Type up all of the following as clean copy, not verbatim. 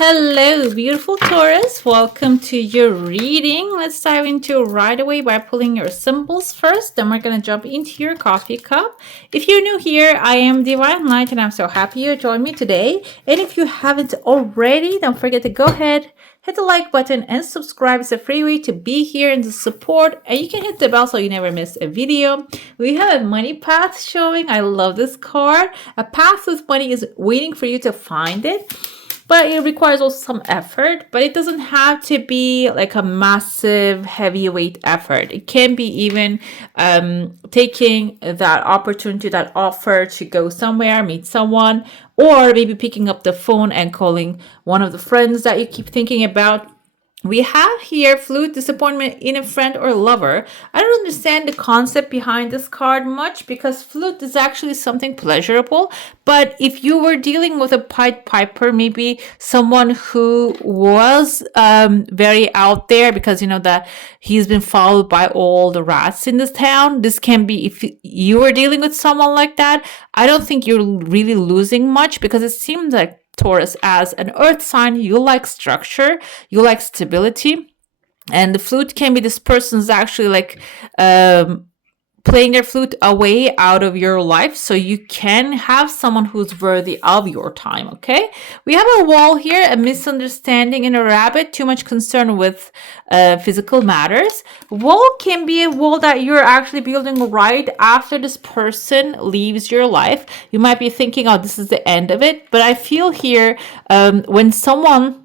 Hello, beautiful Taurus. Welcome to your reading. Let's dive into it right away by pulling your symbols first. Then we're going to jump into your coffee cup. If you're new here, I am Divine Light and I'm so happy you joined me today. And if you haven't already, don't forget to go ahead, hit the like button and subscribe. It's a free way to be here and to support. And you can hit the bell so you never miss a video. We have a money path showing. I love this card. A path with money is waiting for you to find it. But it requires also some effort, but it doesn't have to be like a massive heavyweight effort. It can be even taking that opportunity, that offer to go somewhere, meet someone, or maybe picking up the phone and calling one of the friends that you keep thinking about. We have here fluid disappointment in a friend or lover. I don't understand the concept behind this card much because flute is actually something pleasurable. But if you were dealing with a Pied Piper, maybe someone who was very out there because you know that he's been followed by all the rats in this town. This can be, if you were dealing with someone like that, I don't think you're really losing much because it seems like Taurus, as an earth sign, you like structure, you like stability, and the flute can be this person's actually like playing their flute away out of your life so you can have someone who's worthy of your time. Okay, we have a wall here, a misunderstanding, and a rabbit, too much concern with physical matters. Wall can be a wall that you're actually building right after this person leaves your life. You might be thinking, oh, this is the end of it, but I feel here when someone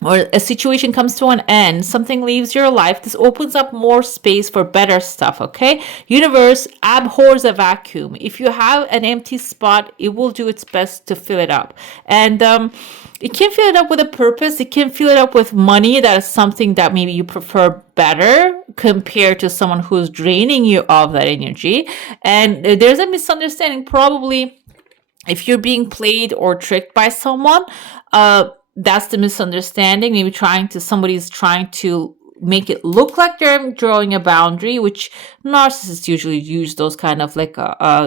or a situation comes to an end, something leaves your life, this opens up more space for better stuff, okay? Universe abhors a vacuum. If you have an empty spot, it will do its best to fill it up. And it can fill it up with a purpose. It can fill it up with money. That is something that maybe you prefer better compared to someone who's draining you of that energy. And there's a misunderstanding probably if you're being played or tricked by someone. That's the misunderstanding. Maybe somebody's trying to make it look like they're drawing a boundary, which narcissists usually use those kind of like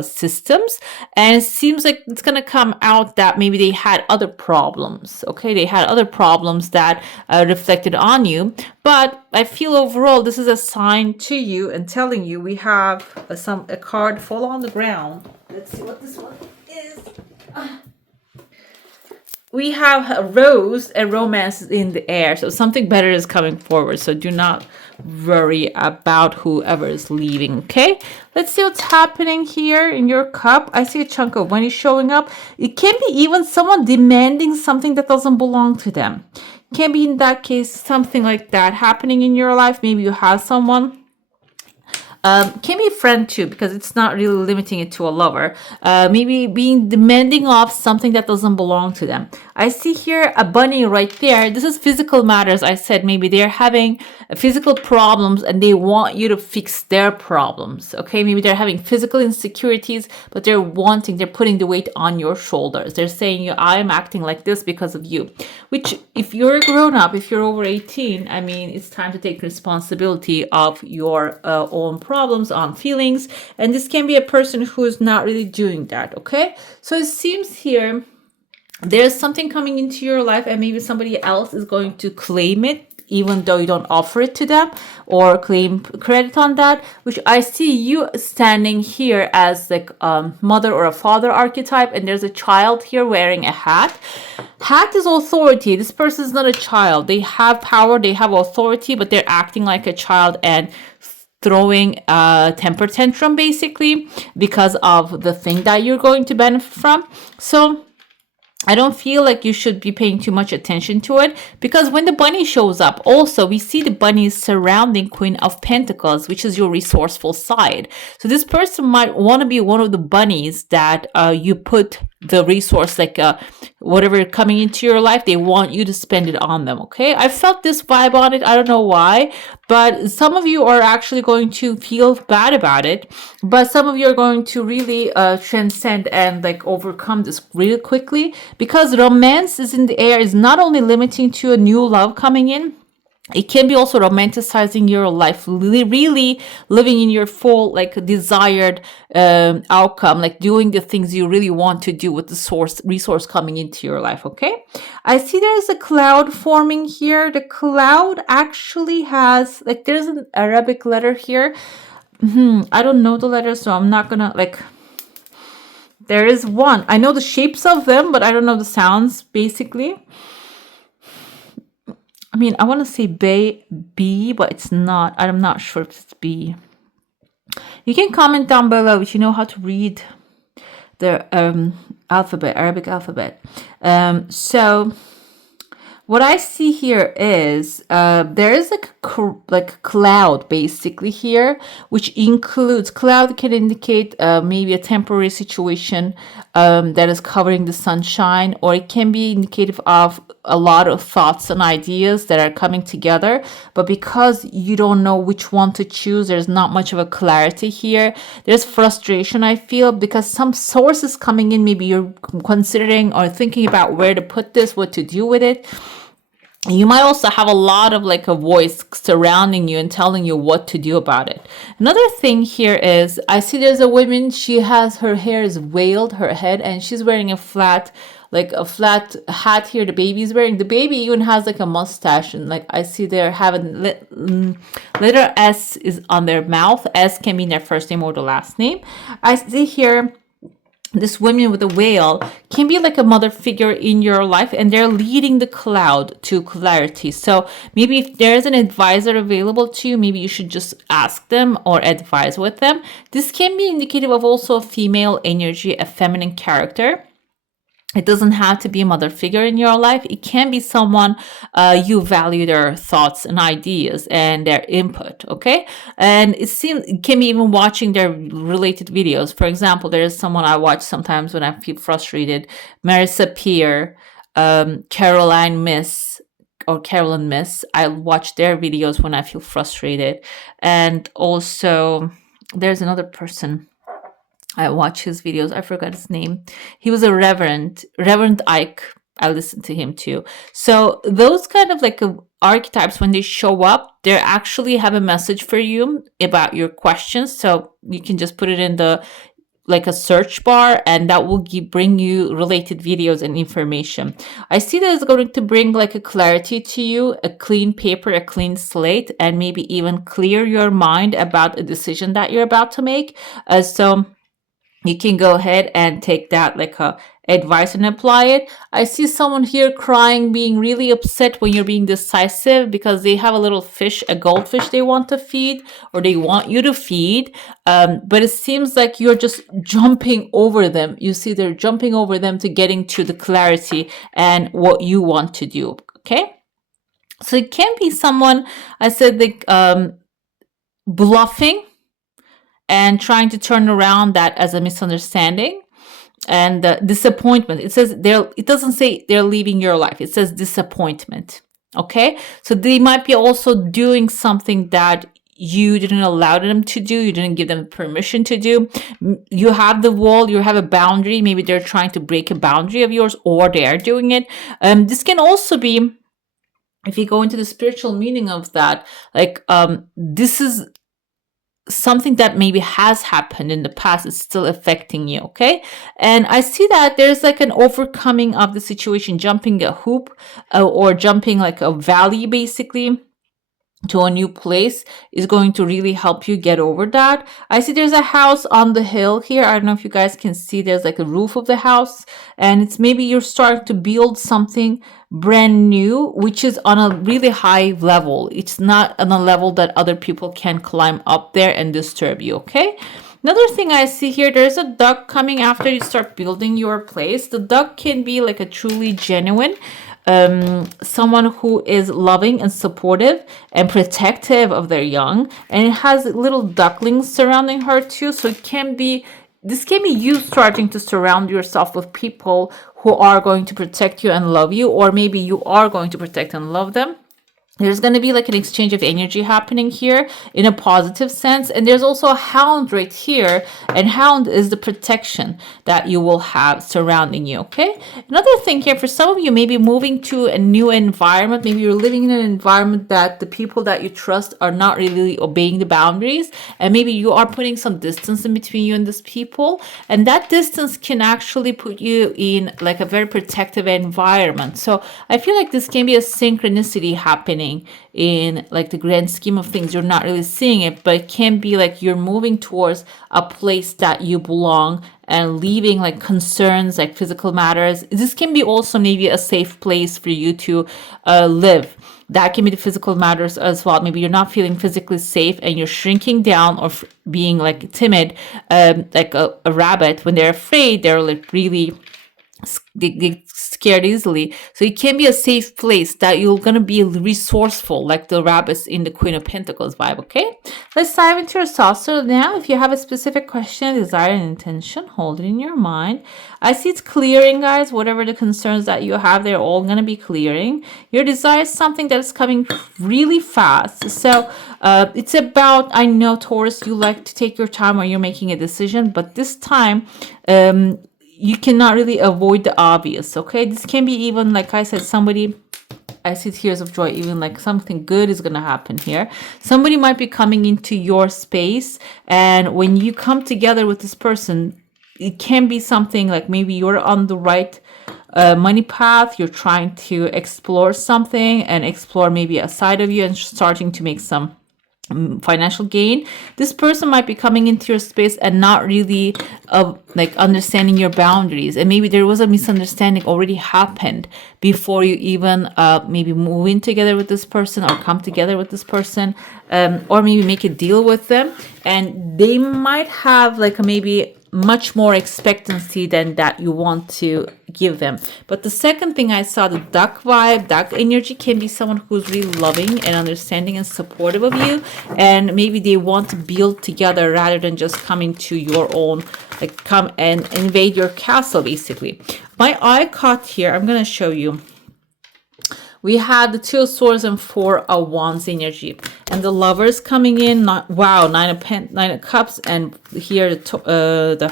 systems. And it seems like it's going to come out that maybe they had other problems. Okay, they had other problems that reflected on you. But I feel overall this is a sign to you and telling you we have a card fall on the ground. Let's see what this one is. We have a rose, a romance in the air. So something better is coming forward. So do not worry about whoever is leaving, okay? Let's see what's happening here in your cup. I see a chunk of money showing up. It can be even someone demanding something that doesn't belong to them. It can be in that case, something like that happening in your life. Maybe you have someone. Can be a friend too, because it's not really limiting it to a lover. Maybe being demanding of something that doesn't belong to them. I see here a bunny right there. This is physical matters. I said maybe they're having physical problems and they want you to fix their problems. Okay, maybe they're having physical insecurities, but they're putting the weight on your shoulders. They're saying, I am acting like this because of you. Which, if you're a grown up, if you're over 18, I mean, it's time to take responsibility of your own problems, on feelings. And this can be a person who is not really doing that. Okay, so it seems here there's something coming into your life and maybe somebody else is going to claim it even though you don't offer it to them or claim credit on that, which I see you standing here as like a mother or a father archetype, and there's a child here wearing a hat. Hat is authority. This person is not a child. They have power, they have authority, but they're acting like a child and throwing a temper tantrum basically because of the thing that you're going to benefit from. So I don't feel like you should be paying too much attention to it, because when the bunny shows up, also we see the bunnies surrounding Queen of Pentacles, which is your resourceful side. So this person might want to be one of the bunnies that you put the resource, like whatever coming into your life, they want you to spend it on them. Okay, I felt this vibe on it. I don't know why, but some of you are actually going to feel bad about it, but some of you are going to really transcend and like overcome this really quickly, because romance is in the air, is not only limiting to a new love coming in. It can be also romanticizing your life, really living in your full like desired outcome, like doing the things you really want to do with the source resource coming into your life. Okay, I see there's a cloud forming here. The cloud actually has like there's an Arabic letter here. I don't know the letters, so I'm not gonna like. There is one. I know the shapes of them, but I don't know the sounds basically. I mean, I want to say B, but it's not. I'm not sure if it's B. You can comment down below if you know how to read the alphabet, Arabic alphabet. So what I see here is there is like a cloud basically here, which includes cloud can indicate maybe a temporary situation that is covering the sunshine, or it can be indicative of a lot of thoughts and ideas that are coming together. But because you don't know which one to choose, there's not much of a clarity here. There's frustration, I feel, because some sources coming in, maybe you're considering or thinking about where to put this, what to do with it. You might also have a lot of like a voice surrounding you and telling you what to do about it. Another thing here is I see there's a woman, she has her hair is veiled, her head, and she's wearing a flat hat here. The baby's wearing, the baby even has like a mustache, and like I see they're having letter S is on their mouth. S can mean their first name or the last name. I see here this woman with a veil can be like a mother figure in your life, and they're leading the cloud to clarity. So maybe if there's an advisor available to you, maybe you should just ask them or advise with them. This can be indicative of also a female energy, a feminine character. It doesn't have to be a mother figure in your life. It can be someone you value their thoughts and ideas and their input, okay? And it can be even watching their related videos. For example, there is someone I watch sometimes when I feel frustrated. Marissa Peer, Carolyn Miss. I watch their videos when I feel frustrated. And also, there's another person I watch his videos. I forgot his name. He was a Reverend Ike. I listened to him too. So those kind of like archetypes, when they show up, they actually have a message for you about your questions. So you can just put it in the like a search bar, and that will bring you related videos and information. I see that it's going to bring like a clarity to you, a clean paper, a clean slate, and maybe even clear your mind about a decision that you're about to make. So you can go ahead and take that like advice and apply it. I see someone here crying, being really upset when you're being decisive because they have a little fish, a goldfish they want to feed, or they want you to feed. But it seems like you're just jumping over them. You see they're jumping over them to getting to the clarity and what you want to do. Okay. So it can be someone, I said, like bluffing and trying to turn around that as a misunderstanding and disappointment. It says it doesn't say they're leaving your life. It says disappointment. Okay. So they might be also doing something that you didn't allow them to do. You didn't give them permission to do. You have the wall, you have a boundary. Maybe they're trying to break a boundary of yours, or they are doing it. This can also be, if you go into the spiritual meaning of that, like this is something that maybe has happened in the past, is still affecting you. Okay. And I see that there's like an overcoming of the situation, jumping a hoop or jumping like a valley basically to a new place is going to really help you get over that. I see there's a house on the hill here. I don't know if you guys can see, there's like a roof of the house, and it's maybe you're starting to build something brand new, which is on a really high level. It's not on a level that other people can climb up there and disturb you. Okay. Another thing I see here, there's a duck coming after you start building your place. The duck can be like a truly genuine someone who is loving and supportive and protective of their young, and it has little ducklings surrounding her too. So this can be you starting to surround yourself with people who are going to protect you and love you, or maybe you are going to protect and love them. there's going to be like an exchange of energy happening here in a positive sense. And there's also a hound right here, and hound is the protection that you will have surrounding you. Okay, another thing here, for some of you, maybe moving to a new environment, maybe you're living in an environment that the people that you trust are not really obeying the boundaries, and maybe you are putting some distance in between you and these people, and that distance can actually put you in like a very protective environment. So I feel like this can be a synchronicity happening in like the grand scheme of things. You're not really seeing it, but it can be like you're moving towards a place that you belong and leaving like concerns like physical matters. This can be also maybe a safe place for you to live. That can be the physical matters as well. Maybe you're not feeling physically safe and you're shrinking down or being like timid, like a rabbit. When they're afraid, they're like really they scared easily. So it can be a safe place that you're going to be resourceful, like the rabbits in the Queen of Pentacles vibe. Okay, let's dive into your saucer now. If you have a specific question, desire, and intention, hold it in your mind. I see it's clearing, guys. Whatever the concerns that you have, they're all going to be clearing. Your desire is something that is coming really fast. So it's about, I know, Taurus, you like to take your time when you're making a decision, but this time you cannot really avoid the obvious. Okay, this can be even, like I said, somebody, I see tears of joy, even like something good is going to happen here. Somebody might be coming into your space, and when you come together with this person, it can be something like maybe you're on the right money path. You're trying to explore something and explore maybe a side of you and starting to make some financial gain. This person might be coming into your space and not really like understanding your boundaries, and maybe there was a misunderstanding already happened before you even maybe move in together with this person or come together with this person, or maybe make a deal with them, and they might have like a maybe much more expectancy than that you want to give them. But the second thing I saw, the duck vibe, duck energy, can be someone who's really loving and understanding and supportive of you, and maybe they want to build together rather than just coming to your own, like come and invade your castle basically. My eye caught here, I'm gonna show you. We had the Two of Swords and Four of Wands energy, and the Lovers coming in. Wow, Nine of Cups, and here the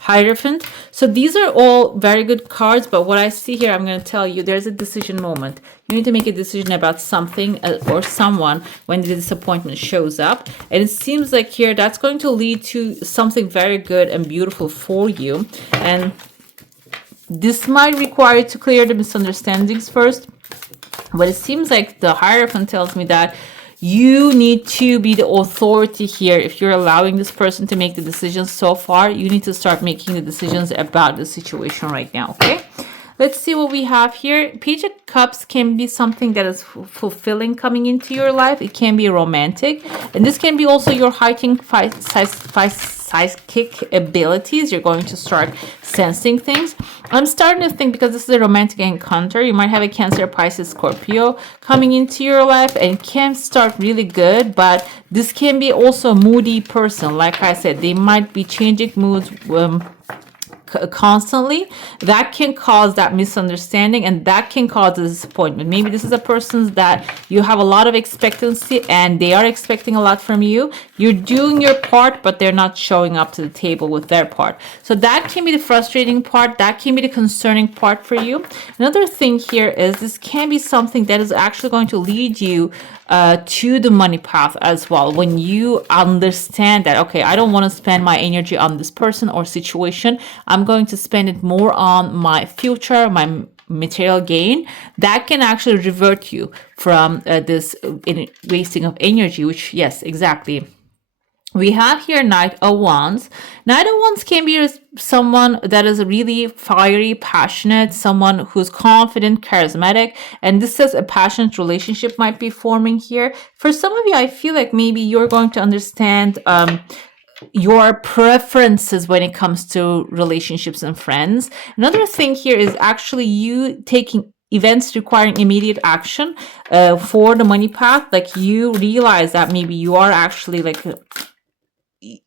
Hierophant. So these are all very good cards, but what I see here, I'm going to tell you, there's a decision moment. You need to make a decision about something or someone when the disappointment shows up, and it seems like here that's going to lead to something very good and beautiful for you, and this might require you to clear the misunderstandings first. But it seems like the Hierophant tells me that you need to be the authority here. If you're allowing this person to make the decisions so far, you need to start making the decisions about the situation right now, okay? Let's see what we have here. Page of Cups can be something that is fulfilling coming into your life. It can be romantic. And this can be also your heightened psychic abilities. You're going to start sensing things. I'm starting to think, because this is a romantic encounter, you might have a Cancer, Pisces, Scorpio coming into your life, and can start really good, but this can be also a moody person. Like I said, they might be changing moods constantly. That can cause that misunderstanding, and that can cause the disappointment. Maybe this is a person that you have a lot of expectancy and they are expecting a lot from you. You're doing your part, but they're not showing up to the table with their part. So that can be the frustrating part. That can be the concerning part for you. Another thing here is this can be something that is actually going to lead you to the money path as well. When you understand that, okay, I don't want to spend my energy on this person or situation, I'm going to spend it more on my future, my material gain, that can actually revert you from this wasting of energy, which, yes, exactly. We have here Knight of Wands. Knight of Wands can be someone that is really fiery, passionate, someone who's confident, charismatic, and this says a passionate relationship might be forming here. For some of you, I feel like maybe you're going to understand your preferences when it comes to relationships and friends. Another thing here is actually you taking events requiring immediate action for the money path. Like you realize that maybe you are actually like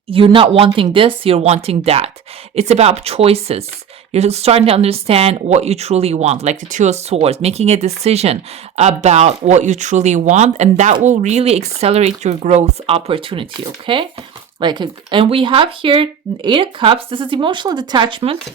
you're not wanting this, you're wanting that. It's about choices. You're starting to understand what you truly want, like the Two of Swords, making a decision about what you truly want, and that will really accelerate your growth opportunity, okay? And we have here Eight of Cups. This is emotional detachment.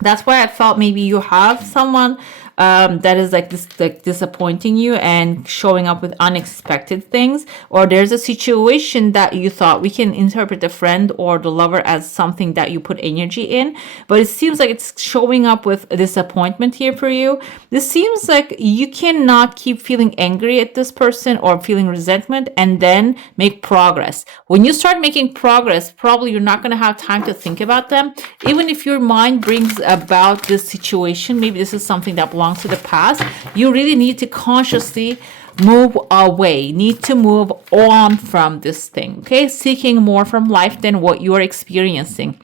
That's why I felt maybe you have someone that is like this, like disappointing you and showing up with unexpected things, or there's a situation that you thought, we can interpret the friend or the lover as something that you put energy in, but it seems like it's showing up with a disappointment here for you. This seems like you cannot keep feeling angry at this person or feeling resentment and then make progress. When you start making progress, probably you're not going to have time to think about them. Even if your mind brings about this situation, maybe this is something that belongs to the past, you really need to consciously move away, need to move on from this thing, okay? Seeking more from life than what you are experiencing.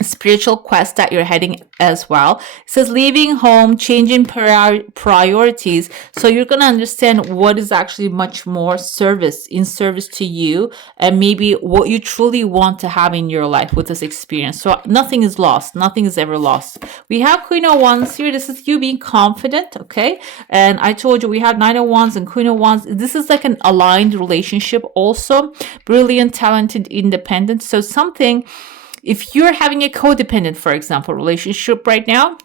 Spiritual quest that you're heading as well. It says leaving home, changing priorities. So you're going to understand what is actually much more in service to you, and maybe what you truly want to have in your life with this experience. So nothing is lost. Nothing is ever lost. We have Queen of Wands here. This is you being confident, okay? And I told you we have Nine of Wands and Queen of Wands. This is like an aligned relationship also. Brilliant, talented, independent. So something, if you're having a codependent, for example, relationship right now,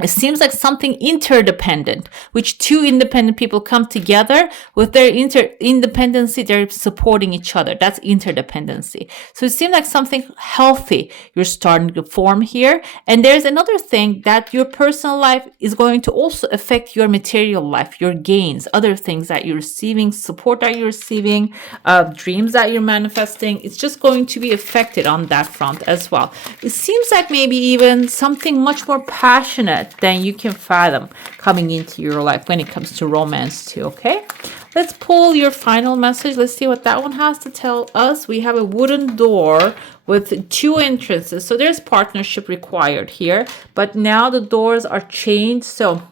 it seems like something interdependent, which two independent people come together with their independency, they're supporting each other. That's interdependency. So it seems like something healthy you're starting to form here. And there's another thing, that your personal life is going to also affect your material life, your gains, other things that you're receiving, support that you're receiving, dreams that you're manifesting. It's just going to be affected on that front as well. It seems like maybe even something much more passionate than you can fathom coming into your life when it comes to romance too, okay? Let's pull your final message. Let's see what that one has to tell us. We have a wooden door with two entrances. So there's partnership required here, but now the doors are changed. So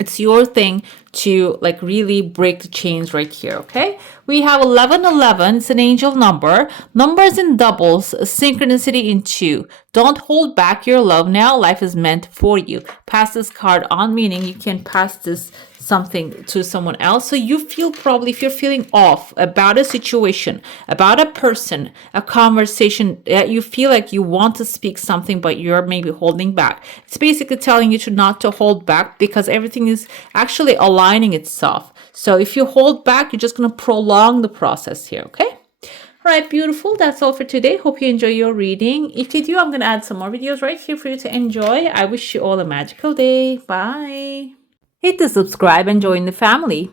it's your thing to like really break the chains right here, okay? We have 1111. It's an angel number. Numbers in doubles, synchronicity in two. Don't hold back your love now. Life is meant for you. Pass this card on, meaning you can pass this something to someone else. So you feel, probably if you're feeling off about a situation, about a person, a conversation that you feel like you want to speak something, but you're maybe holding back. It's basically telling you to not to hold back, because everything is actually aligning itself. So if you hold back, you're just going to prolong the process here, okay? All right, beautiful. That's all for today. Hope you enjoy your reading. If you do, I'm going to add some more videos right here for you to enjoy. I wish you all a magical day. Bye. Hit the subscribe and join the family.